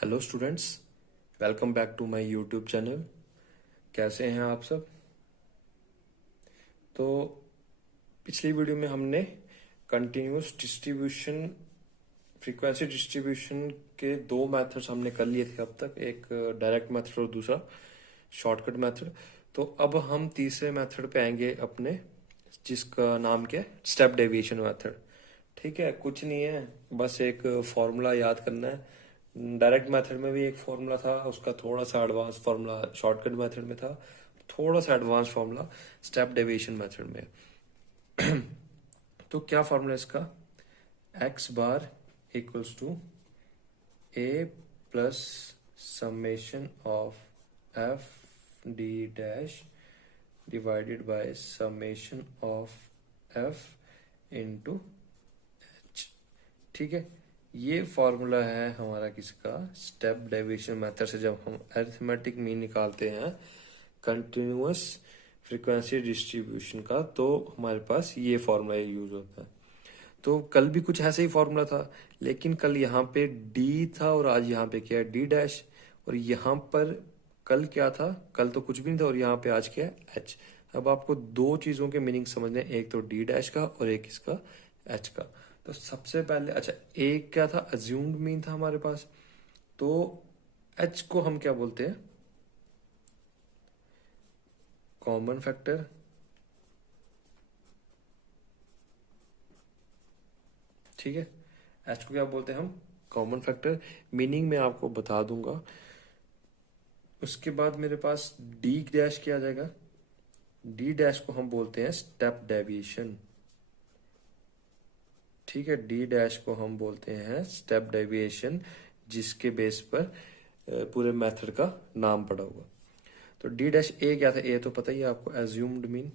Hello students, welcome back to my YouTube channel. कैसे हैं आप सब? तो पिछली वीडियो में हमने कंटिन्यूअस डिस्ट्रीब्यूशन, फ्रीक्वेंसी डिस्ट्रीब्यूशन के दो मेथड्स हमने कर लिए थे अब तक, एक डायरेक्ट मेथड और दूसरा शॉर्टकट मेथड। तो अब हम तीसरे मेथड पे आएंगे अपने, जिसका नाम क्या है? Step deviation method. ठीक है, कुछ नहीं है, बस एक फॉर्मूला याद करना है। डायरेक्ट मेथड में भी एक फॉर्मूला था, उसका थोड़ा सा एडवांस फॉर्मूला शॉर्टकट मेथड में था, थोड़ा सा advance formula step deviation method में। तो क्या फॉर्मूला इसका? X bar equals to A plus summation of F D dash divided by summation of F into H. ठीक है, ये फॉर्मूला है हमारा किसका? स्टेप डेविएशन मेथड से जब हम अरिथमेटिक मीन निकालते हैं कंटिन्यूअस फ्रीक्वेंसी डिस्ट्रीब्यूशन का, तो हमारे पास ये फॉर्मूला यूज होता है। तो कल भी कुछ ऐसा ही फॉर्मूला था, लेकिन कल यहाँ पे डी था और आज यहाँ पे क्या है? D dash. और यहाँ पर कल क्या था? कल तो कुछ भी नहीं था, और यहाँ पे आज क्या है? एच। अब आपको दो चीजों के मीनिंग समझने हैं, एक तो डी डैश का और एक इसका एच का। तो सबसे पहले, अच्छा, एक क्या था? अज्यूम्ड मीन था हमारे पास। तो एच को हम क्या बोलते हैं? Common factor. ठीक है, एच को क्या बोलते हैं हम? Common factor. मीनिंग मैं आपको बता दूंगा। उसके बाद मेरे पास डी डैश क्या आ जाएगा? डी डैश को हम बोलते हैं स्टेप डेविएशन। ठीक है, डी डैश को हम बोलते हैं स्टेप डेविएशन, जिसके बेस पर पूरे मेथड का नाम पड़ा हुआ। तो डी डैश ए क्या था? ए तो पता ही है आपको, एज्यूम्ड मीन।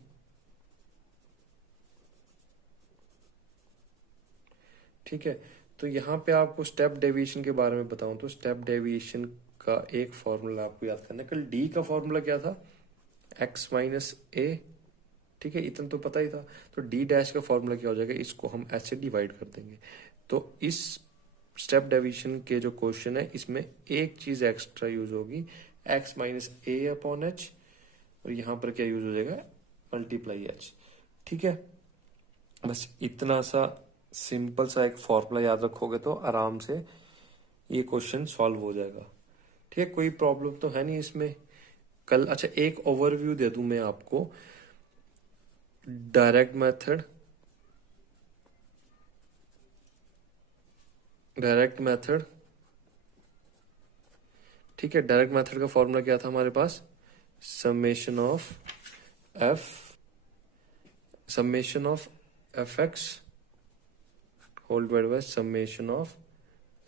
ठीक है, तो यहाँ पे आपको स्टेप डेविएशन के बारे में बताऊं तो स्टेप डेविएशन का एक फॉर्मूला आपको याद करना है। कल डी का फॉर्मूला क्या था? एक्स माइनस ए। ठीक है, इतना तो पता ही था। तो डी डैश का फॉर्मूला क्या हो जाएगा? इसको हम एच से डिवाइड कर देंगे। तो इस स्टेप डेविएशन के जो क्वेश्चन है, इसमें एक चीज एक्स्ट्रा यूज होगी, एक्स माइनस ए अपॉन एच, और यहाँ पर क्या यूज हो जाएगा? Multiply H. ठीक है, बस इतना सा सिंपल सा एक फॉर्मूला याद रखोगे तो आराम से ये क्वेश्चन सॉल्व हो जाएगा। ठीक है, कोई प्रॉब्लम तो है नहीं इसमें। कल, अच्छा, एक ओवरव्यू दे दूं मैं आपको। Direct method, direct method. ठीक है, डायरेक्ट मेथड का फॉर्मूला क्या था हमारे पास? Summation of F, summation of F X whole divide by summation of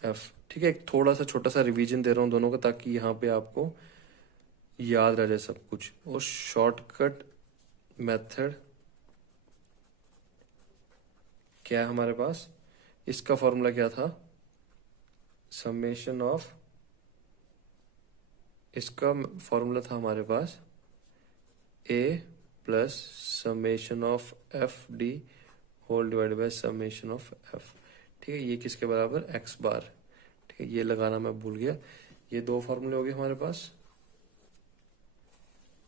F. ठीक है, एक थोड़ा सा छोटा सा रिवीजन दे रहा हूं दोनों का, ताकि यहाँ पे आपको याद रह जाए सब कुछ। और शॉर्टकट मेथड क्या है हमारे पास? इसका फॉर्मूला क्या था? समेशन ऑफ, इसका फॉर्मूला था हमारे पास A plus summation of F D whole divide by summation of F. ठीक है, ये किसके बराबर? X bar. ठीक है, ये लगाना मैं भूल गया। ये दो फॉर्मूले हो गए हमारे पास।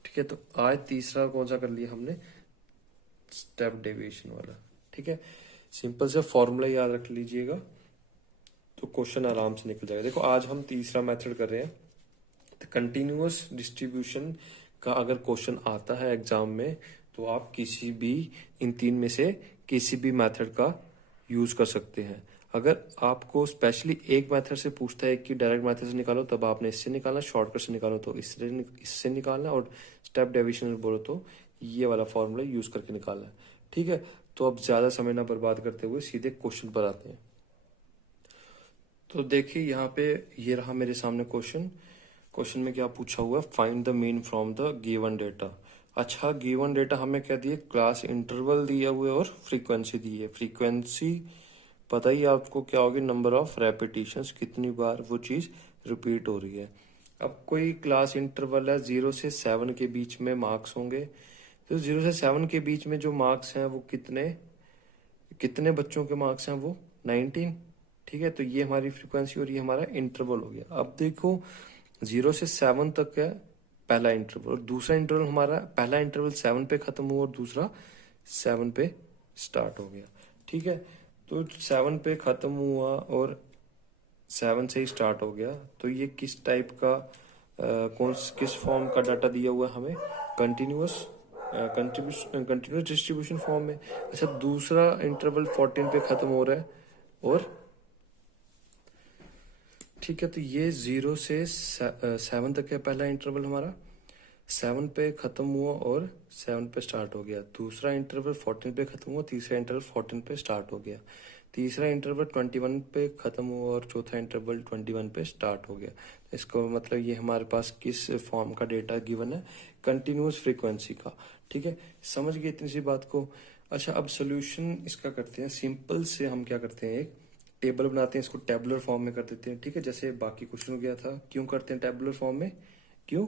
ठीक है, तो आज तीसरा कौन सा कर लिया हमने? स्टेप डेविएशन वाला। ठीक है, सिंपल से फॉर्मूला याद रख लीजिएगा तो क्वेश्चन आराम से निकल जाएगा। देखो, आज हम तीसरा मेथड कर रहे हैं। तो कंटिन्यूअस डिस्ट्रीब्यूशन का अगर क्वेश्चन आता है एग्जाम में, तो आप किसी भी इन तीन में से किसी भी मेथड का यूज कर सकते हैं। अगर आपको स्पेशली एक मेथड से पूछता है कि डायरेक्ट मेथड से निकालो, तब आपने इससे निकालना, शॉर्टकट से निकालो तो इससे निकालना, और स्टेप डेविएशन बोलो तो ये वाला फॉर्मूला यूज करके निकालना है। ठीक है, तो अब ज्यादा समय ना बर्बाद करते हुए सीधे क्वेश्चन पर आते हैं। तो देखिए, यहाँ पे ये रहा मेरे सामने क्वेश्चन। क्वेश्चन में क्या पूछा हुआ है? Find the mean from the given data. अच्छा, गिवन डेटा हमें क्या दिए? क्लास इंटरवल दिया हुआ है और फ्रीक्वेंसी दी है। फ्रीक्वेंसी पता ही आपको क्या होगी? नंबर ऑफ रेपिटेशंस, कितनी बार वो चीज रिपीट हो रही है। अब कोई क्लास इंटरवल है, 0 से 7 के बीच में मार्क्स होंगे। तो 0 से 7 के बीच में जो मार्क्स हैं वो कितने कितने बच्चों के मार्क्स हैं? वो 19। ठीक है, तो ये हमारी फ्रीक्वेंसी और ये हमारा इंटरवल हो गया। अब देखो 0 से 7 तक है पहला इंटरवल, और दूसरा इंटरवल हमारा, पहला इंटरवल 7 पे खत्म हुआ और दूसरा 7 पे स्टार्ट हो गया। ठीक है, तो 7 पे खत्म हुआ और 7 से ही स्टार्ट हो गया, तो ये किस टाइप का किस फॉर्म का डाटा दिया हुआ है हमें, कंटिन्यूअस कंटिन्यूअस डिस्ट्रीब्यूशन फॉर्म में। अच्छा, दूसरा इंटरवल 14 पे खत्म हो रहा है और ठीक है, तो ये 0 से 7 तक है पहला इंटरवल हमारा, 7 पे खत्म हुआ और 7 पे स्टार्ट हो गया। दूसरा इंटरवल 14 पे खत्म हुआ, तीसरा इंटरवल 14 पे स्टार्ट हो गया। तीसरा इंटरवल 21 पे खत्म हुआ और चौथा इंटरवल 21 पे स्टार्ट हो गया। इसको मतलब ये हमारे पास किस फॉर्म का डेटा गिवन है, कंटिन्यूअस फ्रीक्वेंसी का। ठीक है, समझ गए इतनी सी बात को। अच्छा, अब सोल्यूशन इसका करते हैं सिंपल से। हम क्या करते हैं, एक टेबल बनाते हैं, इसको टेबुलर फॉर्म में कर देते हैं। ठीक है, जैसे बाकी क्वेश्चन हो गया था। क्यों करते हैं टेबुलर फॉर्म में, क्यों?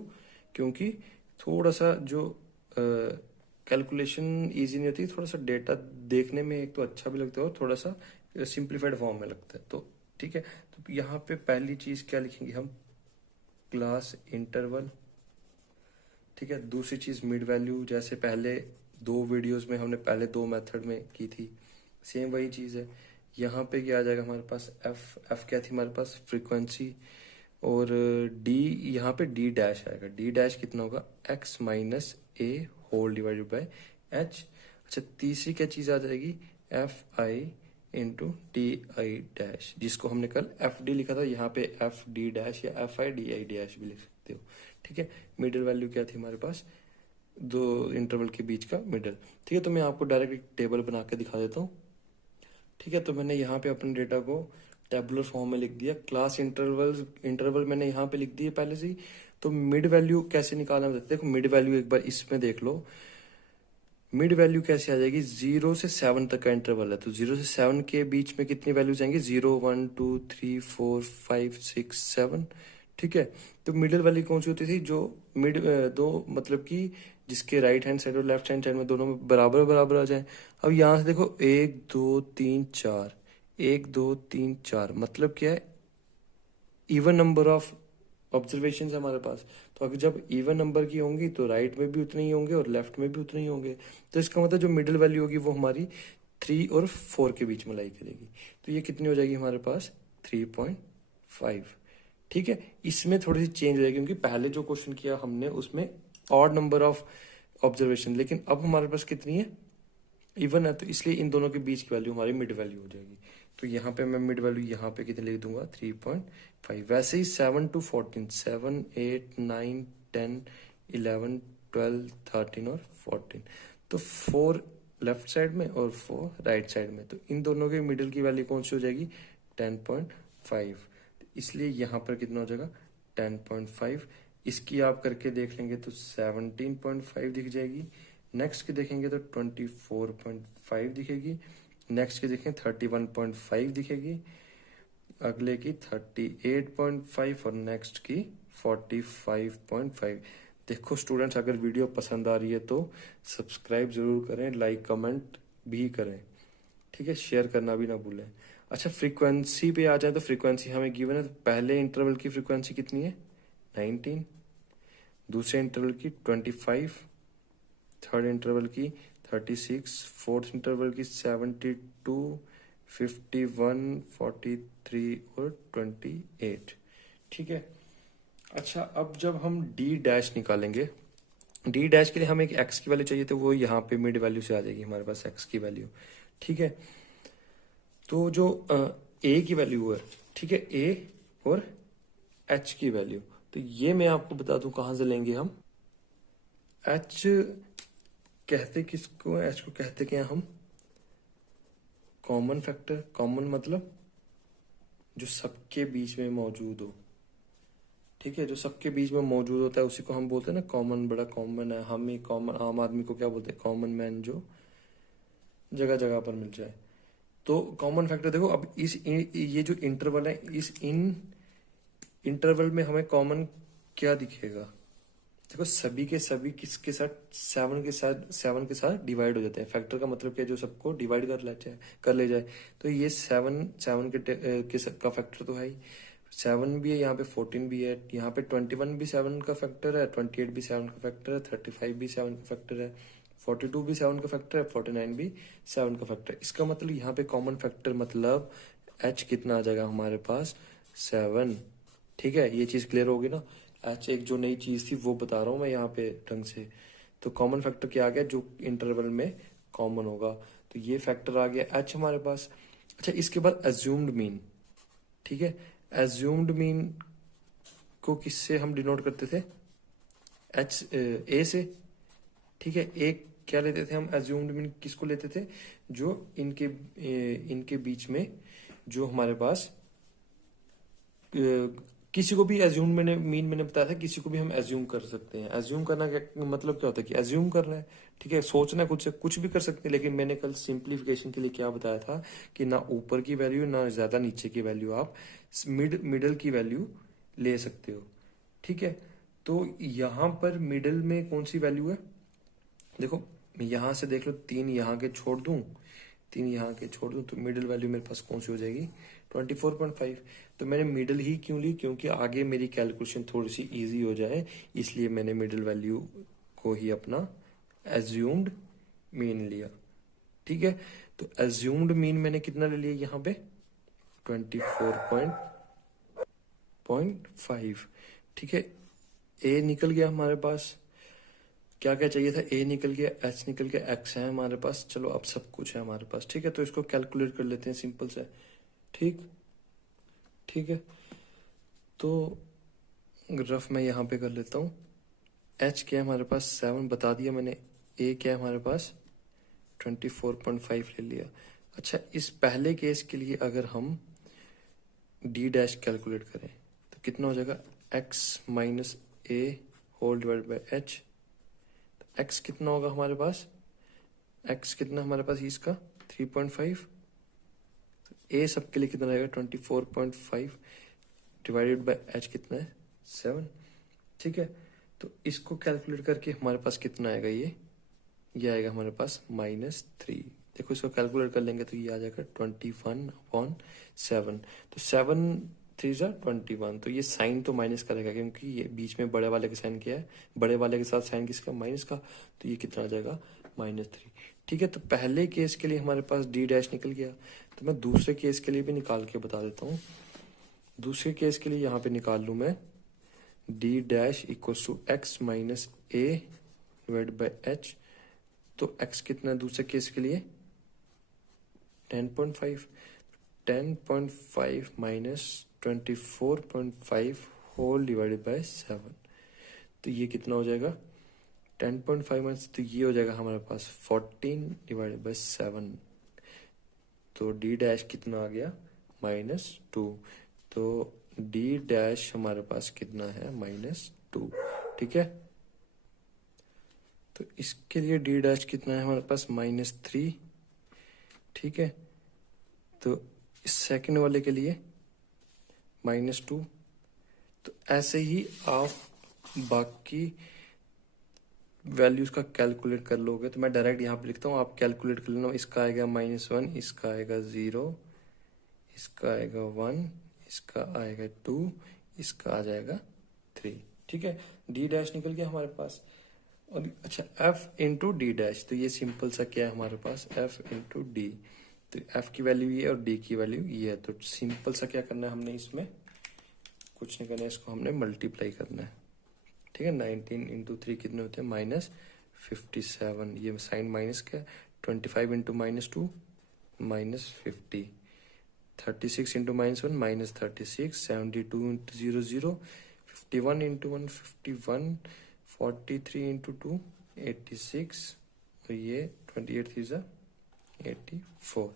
क्योंकि थोड़ा सा जो कैलकुलेशन इजी नहीं होती, थोड़ा सा डेटा देखने में एक तो अच्छा भी लगता है और थोड़ा सा सिंप्लीफाइड फॉर्म में लगता है। तो ठीक है, तो यहाँ पे पहली चीज क्या लिखेंगे हम, क्लास इंटरवल। ठीक है, दूसरी चीज मिड वैल्यू, जैसे पहले दो वीडियोस में हमने पहले दो मेथड में की थी, सेम वही चीज है। यहाँ पे क्या आ जाएगा हमारे पास, एफ क्या थी हमारे पास, फ्रीक्वेंसी। और डी, यहाँ पे डी डैश आएगा। डी डैश कितना होगा, X minus A whole divided by H. अच्छा, तीसरी क्या चीज आ जाएगी, F I into D I dash, जिसको हमने कल एफ डी लिखा था, यहाँ पे एफ डी डैश या F I D I dash भी लिख सकते हो। ठीक है, मिडिल वैल्यू क्या थी हमारे पास, दो इंटरवल के बीच का मिडिल। ठीक है, तो मैं आपको डायरेक्ट एक टेबल बना के दिखा देता हूँ। ठीक है, तो मैंने यहाँ पे अपने डेटा को टेबुलर फॉर्म में लिख दिया। क्लास इंटरवल मैंने यहाँ पे लिख दिया पहले से ही। तो मिड वैल्यू कैसे निकालना है, देखो मिड वैल्यू एक बार इसमें देख लो। मिड वैल्यू कैसे आ जाएगी, 0 से 7 तक का इंटरवल है, तो 0 से 7 के बीच में कितनी वैल्यू जाएंगी, 0 1 2 3 4 5 6 7। ठीक है, तो मिडिल वैल्यू कौन सी होती थी, जो दो मतलब कि जिसके राइट हैंड साइड और लेफ्ट हैंड साइड में दोनों में बराबर बराबर आ जाए। अब यहां से देखो 1 2 3 4, 1 2 3 4 मतलब क्या है, इवन नंबर ऑफ ऑब्जर्वेशन है हमारे पास। तो अगर जब इवन नंबर की होंगी तो राइट में भी उतने ही होंगे और लेफ्ट में भी उतने ही होंगे। तो इसका मतलब जो मिडिल वैल्यू होगी वो हमारी 3 और 4 के बीच में लाई करेगी। तो ये कितनी हो जाएगी हमारे पास, 3.5। ठीक है, इसमें थोड़ी सी चेंज हो जाएगी क्योंकि पहले जो क्वेश्चन किया हमने उसमें ऑड नंबर ऑफ ऑब्जर्वेशन, लेकिन अब हमारे पास कितनी है, इवन है, तो इसलिए इन दोनों के बीच की वैल्यू हमारी मिड वैल्यू हो जाएगी। तो यहाँ पे मैं मिड वैल्यू यहाँ पे कितने लिख दूंगा, 3.5। वैसे ही 7 to 14, 7 8 9 10 11 12 13 और 14, तो 4 लेफ्ट साइड में और 4 राइट साइड में, तो इन दोनों के मिडिल की वैल्यू कौन सी हो जाएगी, 10.5। इसलिए यहाँ पर कितना हो जाएगा, 10.5। इसकी आप करके देख लेंगे तो 17.5 दिख जाएगी। नेक्स्ट की देखेंगे तो 24.5 दिखेगी। नेक्स्ट की देखें 31.5 दिखेगी। अगले की 38.5 और नेक्स्ट की 45.5। देखो स्टूडेंट्स, अगर वीडियो पसंद आ रही है तो सब्सक्राइब जरूर करें, लाइक कमेंट भी करें। ठीक है, शेयर करना भी ना भूलें। अच्छा, फ्रीक्वेंसी पे आ जाए तो फ्रीक्वेंसी हमें गिवन है, तो पहले इंटरवल की फ्रीक्वेंसी कितनी है, 19। दूसरे इंटरवल की 25। थर्ड इंटरवल की 36। फोर्थ इंटरवल की 72, 51, 43 और 28। ठीक है। अच्छा, अब जब हम डी डैश निकालेंगे, डी डैश के लिए हमें एक एक्स की वैल्यू चाहिए, तो वो यहाँ पे मिड वैल्यू से आ जाएगी हमारे पास एक्स की वैल्यू। ठीक है, तो जो ए की वैल्यू है, ठीक है, ए और एच की वैल्यू, तो ये मैं आपको बता दूं कहां से लेंगे हम। एच कहते किसको, एच को कहते क्या हम, कॉमन फैक्टर। कॉमन मतलब जो सबके बीच में मौजूद हो। ठीक है, जो सबके बीच में मौजूद होता है उसी को हम बोलते हैं ना कॉमन। बड़ा कॉमन है, हम ही कॉमन, आम आदमी को क्या बोलते हैं, कॉमन मैन, जो जगह जगह पर मिल जाए। तो कॉमन फैक्टर देखो, अब ये जो इंटरवल है, इस इन इंटरवल में हमें कॉमन क्या दिखेगा, देखो सभी के सभी किसके साथ, सेवन के साथ डिवाइड हो जाते हैं। फैक्टर का मतलब क्या है, जो सबको डिवाइड कर ले जाए। तो ये सेवन सेवन का फैक्टर तो है ही, 7 भी है, यहाँ पे 14 भी है, यहाँ पे 21 भी 7 का फैक्टर है, 28 भी 7 का फैक्टर है, 35 भी 7 का फैक्टर है, 42 भी 7 का फैक्टर है, 49 भी 7 का फैक्टर है। इसका मतलब यहाँ पे कॉमन फैक्टर मतलब h कितना आ जाएगा हमारे पास, 7। ठीक है, ये चीज क्लियर होगी ना। h एक जो नई चीज थी वो बता रहा हूँ मैं यहाँ पे ढंग से। तो कॉमन फैक्टर क्या आ गया, जो इंटरवल में कॉमन होगा, तो ये फैक्टर आ गया h हमारे पास। अच्छा, इसके बाद एज्यूम्ड मीन। ठीक है, एज्यूम्ड मीन को किससे हम डिनोट करते थे, ए से। ठीक है, एक क्या लेते थे हम, एज्यूम्ड मीन किसको लेते थे, जो इनके बीच में जो हमारे पास किसी को भी एज्यूम मैंने बताया था, किसी को भी हम एज्यूम कर सकते हैं। एज्यूम करना क्या मतलब, क्या होता है कि एज्यूम करना है। ठीक है, सोचना है, खुद से कुछ भी कर सकते हैं, लेकिन मैंने कल सिंप्लीफिकेशन के लिए क्या बताया था कि ना ऊपर की वैल्यू ना ज्यादा नीचे की वैल्यू, आप मिडल की वैल्यू ले सकते हो। ठीक है, तो यहां पर मिडल में कौन सी वैल्यू है, देखो यहां से देख लो, 3 यहाँ के छोड़ दूं, 3 यहाँ के छोड़ दूं, तो मिडिल वैल्यू मेरे पास कौन सी हो जाएगी, 24.5। तो मैंने मिडिल ही क्यों ली, क्योंकि आगे मेरी कैलकुलेशन थोड़ी सी इजी हो जाए, इसलिए मैंने मिडिल वैल्यू को ही अपना एज्यूम्ड मीन लिया। ठीक है, तो एज्यूम्ड मीन मैंने कितना ले लिया यहाँ पे, 24.5। ठीक है, ए निकल गया हमारे पास, क्या क्या चाहिए था, ए निकल गया, एच निकल गया, एक्स है हमारे पास, चलो अब सब कुछ है हमारे पास। ठीक है, तो इसको कैलकुलेट कर लेते हैं सिंपल से। ठीक ठीक है, तो रफ मैं यहाँ पे कर लेता हूँ। एच क्या है हमारे पास, 7 बता दिया मैंने, ए क्या है हमारे पास, 24.5 ले लिया। अच्छा, इस पहले केस के लिए अगर हम डी डैश कैलकुलेट करें तो कितना हो जाएगा, X minus A whole divide by H. X कितना होगा हमारे पास, एक्स कितना हमारे पास इसका 3.5, ए सबके लिए कितना रहेगा 24.5 डिवाइडेड बाय एच कितना है 7। ठीक है, तो इसको कैलकुलेट करके हमारे पास कितना आएगा, ये आएगा हमारे पास -3। देखो इसको कैलकुलेट कर लेंगे तो ये आ जाएगा 21/7। तो 7 3 21, तो ये साइन तो माइनस करेगा क्योंकि ये बीच में बड़े वाले का साइन क्या है, बड़े वाले के साथ साइन किसका, माइनस का, तो ये कितना आ जाएगा -3। ठीक है, तो पहले केस के लिए हमारे पास डी डैश निकल गया, तो मैं दूसरे केस के लिए भी निकाल के बता देता हूँ। दूसरे केस के लिए यहाँ पे निकाल लू मैं, D dash equals to X minus A divide by H. तो x कितना है दूसरे केस के लिए, 10.5। 10.5 माइनस 24.5 होल डिवाइडेड बाय 7, तो ये कितना हो जाएगा, 10.5 माइनस, तो ये हो जाएगा हमारे पास 14 डिवाइडेड बाय 7। तो डी डैश कितना आ गया, -2। तो डी डैश हमारे पास कितना है, -2। ठीक है, तो इसके लिए डी डैश कितना है हमारे पास, -3। ठीक है, तो इस सेकंड वाले के लिए -2। तो ऐसे ही आप बाकी वैल्यूज का कैलकुलेट कर लोगे, तो मैं डायरेक्ट यहाँ पे लिखता हूँ, आप कैलकुलेट कर लेना। इसका आएगा -1, इसका आएगा 0, इसका आएगा 1, इसका आएगा 2, इसका आ जाएगा 3। ठीक है, डी डैश निकल गया हमारे पास। और अच्छा, एफ इंटू डी डैश, तो ये सिंपल सा क्या है हमारे पास, एफ इंटू डी। तो एफ की वैल्यू ये और डी की वैल्यू ये है, तो सिंपल सा क्या करना है हमने, इसमें कुछ नहीं करना है, इसको हमने मल्टीप्लाई करना है। ठीक है, 19 इंटू 3 कितने होते हैं, -57। ये साइन माइनस का, 25 into -2 -50, 36 into -1 -36, 72 into 0 0, 51 into 1 51, 43 into 2 86, तो ये 28 थी 84।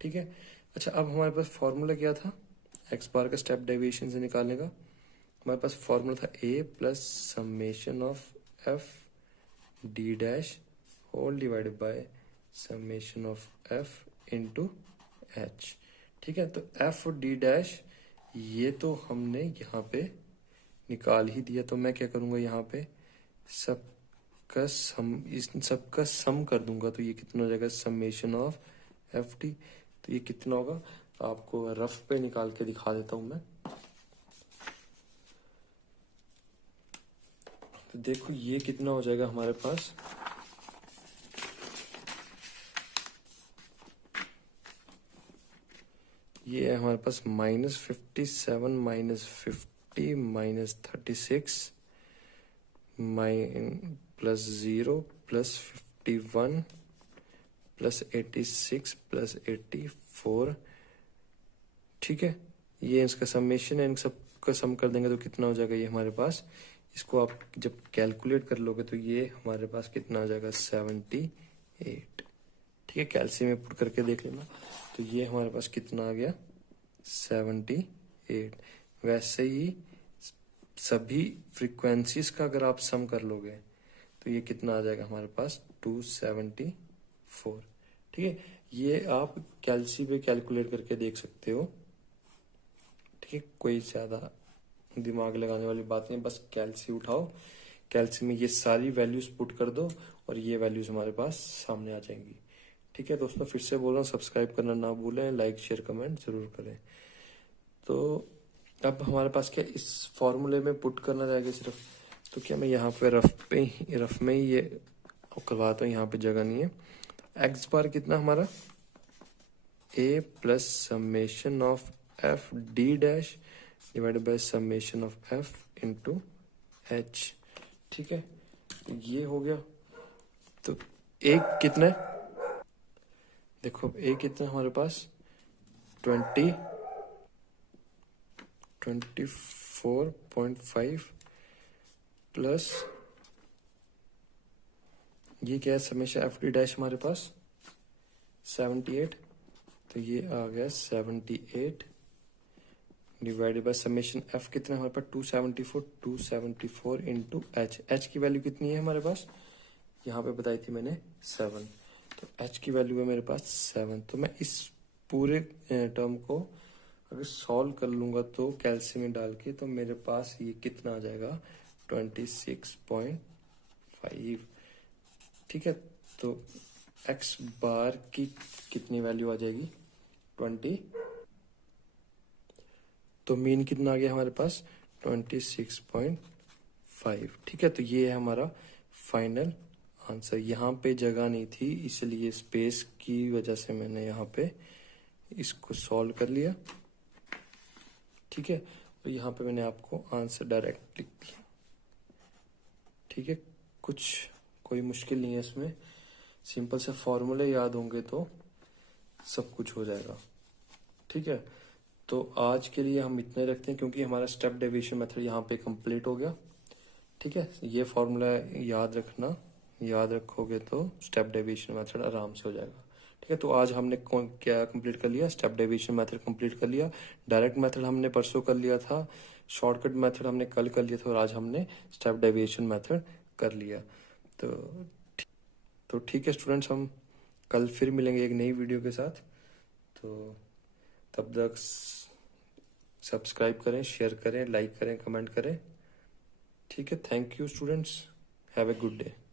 ठीक है, अच्छा अब हमारे पास फॉर्मूला क्या था, एक्स बार का स्टेप डेविएशन से निकालने का। हमारे पास फॉर्मूला था A plus summation of F D dash whole divided by summation of F into H. ठीक है, तो एफ और डी डैश ये तो हमने यहाँ पे निकाल ही दिया, तो मैं क्या करूंगा यहाँ पे सबका सम, इन सबका सम कर दूंगा तो ये कितना हो जाएगा, समेशन ऑफ एफ डी। तो ये कितना होगा, आपको रफ पे निकाल के दिखा देता हूं मैं। तो देखो ये कितना हो जाएगा हमारे पास, ये है हमारे पास -57 -50 -36 +0 +51 +86 +84। ठीक है, ये इसका समेशन है, इन सब का सम कर देंगे तो कितना हो जाएगा ये हमारे पास। इसको आप जब कैलकुलेट कर लोगे तो ये हमारे पास कितना आ जाएगा, 78। ठीक है, कैल्शियम में पुट करके देख लेना। तो ये हमारे पास कितना आ गया, 78। वैसे ही सभी फ्रीक्वेंसीज का अगर आप सम कर लोगे तो ये कितना आ जाएगा हमारे पास, 274। ठीक है, ये आप कैल्सी पे कैलकुलेट करके देख सकते हो। ठीक है, कोई ज्यादा दिमाग लगाने वाली बात नहीं, बस कैल्सी उठाओ, कैल्सी में ये सारी वैल्यूज पुट कर दो और ये वैल्यूज हमारे पास सामने आ जाएंगी। ठीक है दोस्तों, फिर से बोल रहा हूँ, सब्सक्राइब करना ना भूलें, लाइक शेयर कमेंट जरूर करें। तो अब हमारे पास क्या इस फॉर्मूले में पुट करना रहेगा सिर्फ। तो क्या मैं यहाँ पे रफ में ही ये करवाता हूँ, यहाँ पे जगह नहीं है। एक्स बार कितना हमारा, A plus summation of F D dash divided by summation of F into H. ठीक है, तो ये हो गया। तो एक कितना है, देखो ए कितना हमारे पास, 24.5 प्लस ये क्या है, समेशन एफ डी डैश हमारे पास 78। तो ये आ गया 78 डिवाइडेड बाय समेशन एफ कितना हमारे पास, 274 इंटू एच। एच की वैल्यू कितनी है हमारे पास, यहाँ पे बताई थी मैंने 7। तो एच की वैल्यू है मेरे पास 7। तो मैं इस पूरे टर्म को अगर सॉल्व कर लूंगा तो कैल्शियम में डाल के, तो मेरे पास ये कितना आ जाएगा, 26.5। ठीक है, तो एक्स बार की कितनी वैल्यू आ जाएगी, 20। तो मीन कितना आ गया हमारे पास, 26.5। ठीक है, तो ये है हमारा फाइनल आंसर। यहाँ पे जगह नहीं थी इसलिए स्पेस की वजह से मैंने यहाँ पे इसको सॉल्व कर लिया। ठीक है, और यहाँ पे मैंने आपको आंसर डायरेक्ट लिख दिया। ठीक है, कोई मुश्किल नहीं है इसमें, सिंपल से फॉर्मूले याद होंगे तो सब कुछ हो जाएगा। ठीक है, तो आज के लिए हम इतने रखते हैं क्योंकि हमारा स्टेप डेविएशन मेथड यहाँ पे कंप्लीट हो गया। ठीक है, ये फॉर्मूला याद रखना, याद रखोगे तो स्टेप डेविएशन मेथड आराम से हो जाएगा। ठीक है, तो आज हमने क्या कंप्लीट कर लिया, स्टेप डेविएशन मेथड कंप्लीट कर लिया। डायरेक्ट मेथड हमने परसों कर लिया था, शॉर्टकट मेथड हमने कल कर लिया था, और आज हमने स्टेप डेविएशन मेथड कर लिया। तो ठीक है स्टूडेंट्स, हम कल फिर मिलेंगे एक नई वीडियो के साथ। तो तब तक सब्सक्राइब करें, शेयर करें, लाइक करें, कमेंट करें। ठीक है, thank you students, have a good day.